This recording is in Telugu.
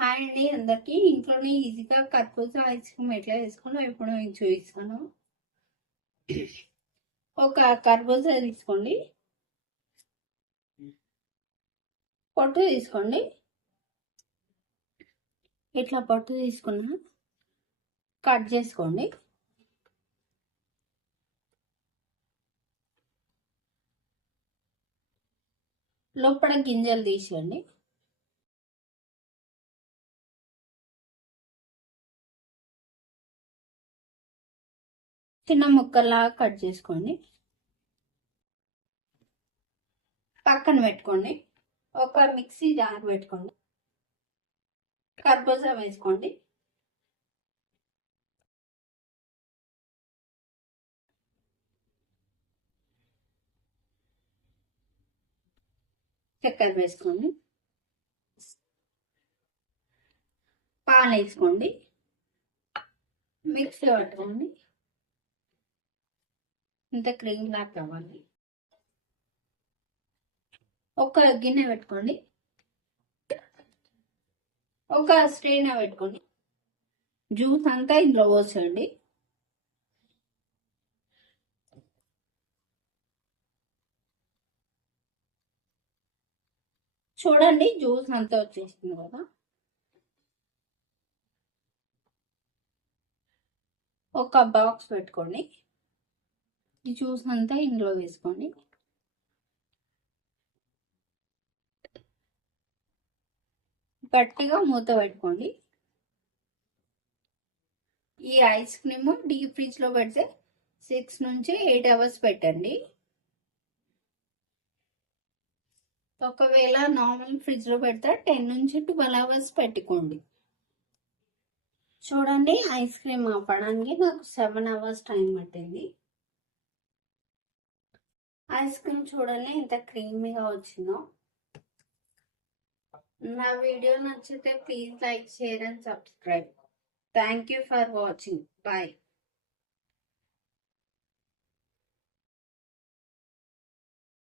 హాయ్ అండి అందరికి. ఇంట్లోనే ఈజీగా కర్బూజా ఐస్ క్రీమ్ ఎట్లా చేసుకోవాలో ఇప్పుడు నేను చూపిస్తాను. ఒక కర్బూజా తీసుకోండి, పొట్టు తీసుకోండి. ఇట్లా పొట్టు తీసుకున్నా కట్ చేసుకోండి. లోపల గింజలు తీసేయండి. చిన్న ముక్కల్లాగా కట్ చేసుకోండి. పక్కన పెట్టుకోండి. ఒక మిక్సీ జార్ పెట్టుకోండి. కర్బూజా వేసుకోండి. చక్కెర వేసుకోండి. పాలు వేసుకోండి. మిక్సీ పట్టుకోండి. ఇంత క్రీమ్ లాగా కావాలి. ఒక గిన్నె పెట్టుకోండి. ఒక స్ట్రెయిన్ పెట్టుకోండి. జ్యూస్ అంతా ఇందులో పోసేయండి. చూడండి జ్యూస్ అంతా వచ్చేసింది కదా. ఒక బాక్స్ పెట్టుకోండి. ఈ జ్యూస్ అంతా ఇందులో వేసుకోండి. గట్టిగా మూత పెట్టుకోండి. ఈ ఐస్ క్రీమ్ డీప్ ఫ్రిడ్జ్ లో పెడితే 6 నుంచి 8 అవర్స్ పెట్టండి. ఒకవేళ నార్మల్ ఫ్రిడ్జ్ లో పెడితే 10 నుంచి 12 అవర్స్ పెట్టుకోండి. చూడండి ఐస్ క్రీమ్ ఆపడానికి నాకు 7 అవర్స్ టైం పట్టింది. ఐస్ క్రీమ్ చూడండి ఎంత క్రీమీగా వచ్చిందో. నా వీడియో నచ్చితే please like, share and subscribe. Thank you for watching. Bye.